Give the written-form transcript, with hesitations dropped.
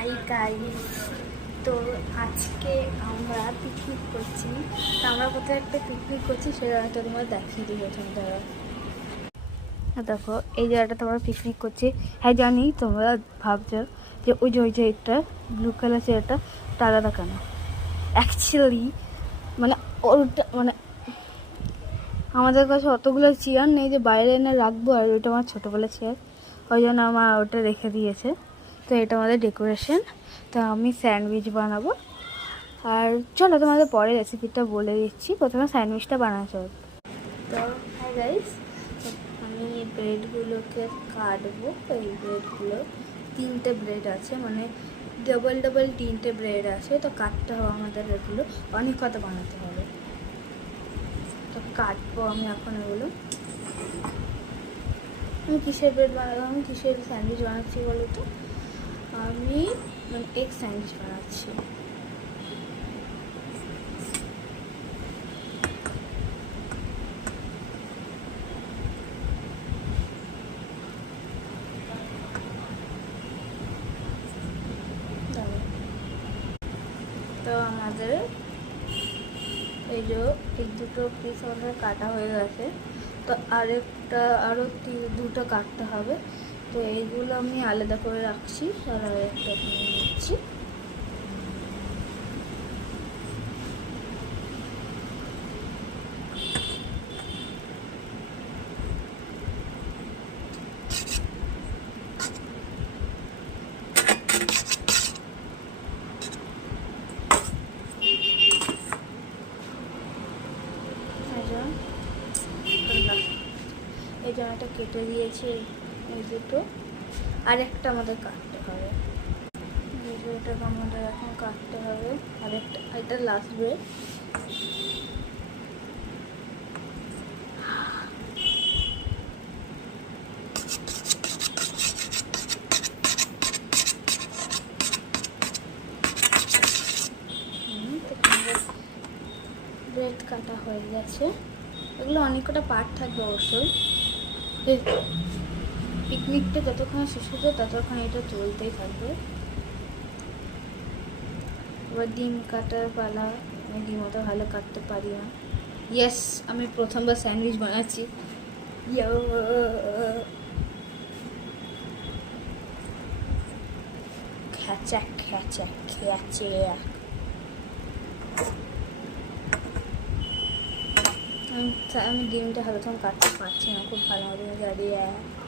Hi guys, তো আজকে আমরা পিকনিক করছি। তো আমরা কোথাও একটা পিকনিক করছি, সেটা তোমরা দেখিয়ে দিই। প্রথমে দেখো এই জায়গাটা তোমরা পিকনিক করছি। হ্যাঁ জানি তোমরা ভাবছো যে ওই যে একটা ব্লু কালার চেয়ারটা আলাদা কেন। অ্যাকচুয়ালি মানে ওটা মানে আমাদের কাছে অতগুলো চেয়ার নেই যে বাইরে এনে রাখবো, আর ওইটা আমার ছোটোবেলার চেয়ার, ওই জন্য আমার ওটা রেখে দিয়েছে। তো এটা আমাদের ডেকোরেশন। তো আমি স্যান্ডউইচ বানাবো, আর চলো তোমাদের পরে রেসিপিটা বলে দিচ্ছি। প্রথমে স্যান্ডউইচটা বানানো চল। তো হ্যাঁ গাইস, আমি ব্রেডগুলোকে কাটবো। এই ব্রেডগুলো 3টে ব্রেড আছে, মানে ডবল ডবল 3টে ব্রেড আছে। তো কাটতে হবে আমাদের, এগুলো অনেক কথা বানাতে হবে। তো কাটবো আমি এখন এগুলো। আমি কিসের ব্রেড বানাবো, আমি কিসের স্যান্ডউইচ বানাচ্ছি বলো তো? আমি মানে এগ স্যান্ডউইচ বানাচ্ছি। তো আমাদের এই যে এই দুটো পিস আমাদের কাটা হয়ে গেছে। তো আরও দুটো কাটতে হবে। তো এইগুলো আমি আলাদা করে রাখছি, আর আরেকটা নিয়ে নিচ্ছি। এই জামাটা কেটে দিয়েছি, এই দুটো। আরেকটা আমাদের কাটতে হবে, এটাকে আমাদের এখন কাটতে হবে। এটা লাস্ট ব্রেড। ব্রেড কাটা হয়ে গেছে। এগুলো অনেক কটা পার্ট থাকবে অবশ্যই। পিকনিকটা যতক্ষণ শেষ হতো ততক্ষণ এটা চলতেই থাকবে। এবার ডিম কাটার পালা। আমি ডিম অত ভালো কাটতে পারি না। ইয়েস, আমি প্রথমবার স্যান্ডউইচ বানাচ্ছি। খ্যাচা খ্যাচা খ্যাচে। আমি ডিমটা হালকা কাটতে পারছি না খুব ভালো মতো।